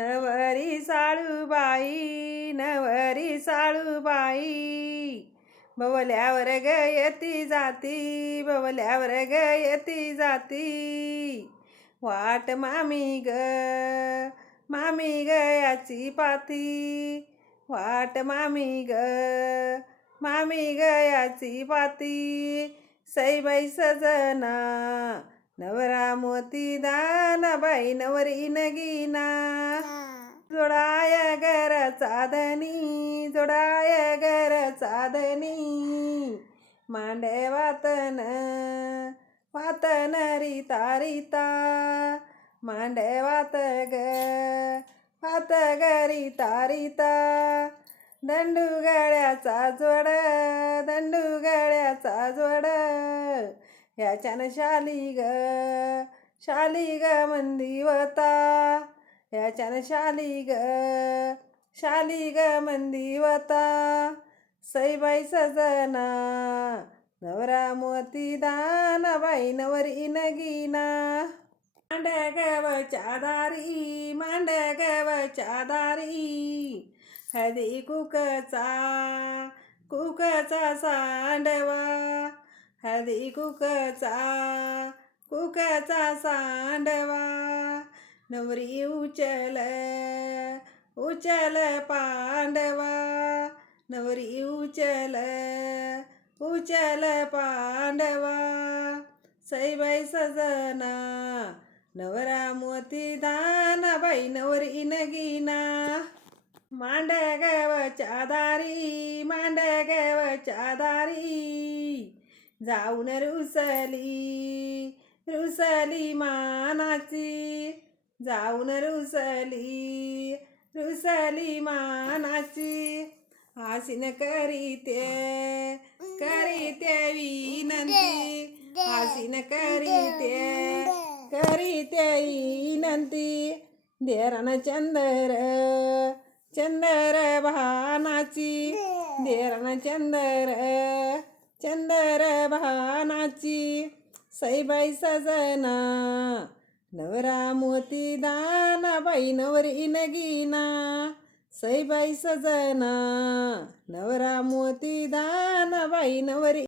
नवरी साळूबाई, नवरी साळूबाई, बवल्यावर ग येती जाती, बवल्यावर ग येती जाती. वाट मामी ग, मामी ग याची पाती, वाट मामी ग, मामी ग याची पाती. सईबाई सजना, नवरा मोती दाना, बाई नवरी नगीना. जोडाय घर चादणी, जोडाय घर चादणी, मांडे वातन, वातन रीता रीता, मांडे वात ग, वात ग रीता रीता. दंडू गळ्याचा जोड, दंडू गळ्याचा जोड, याच्यान शाली ग, शाली ग मंदिवता, याच्यान शाली ग, शाली ग मंदिवता. सईबाई सजना, नवरा मोती दाना, बाई नवरी नगीना. मांड गवच्या दारी, मांड गवच्या दारी, हळदी कुकचा, कुकचा सांडवा, हळदी कुकचा, कुकचा सांडवा. नवरी उचल, उचल पांडवा, नवरी उचल, उचल पांडवा. सईबाई सजना, नवरा मोती दाना, बाई नवरी नगीना. मांड गवच्या दारी, मांड गवच्या दारी, जाऊन रुसली, रुसली मानाची, जाऊन रुसली, रुसली मानाची. आसीन करीते, करीते विनंती, आसीन करीते, करीते विनंती. देरण चंदर, चंदर भानाची, देरण चंदर, चंदर भानाची. सईबाई सजना, नवरा मोती दाना, बाई नवरी नगीना. सईबाई सजना, नवरा मोती दाना, बाई नवरी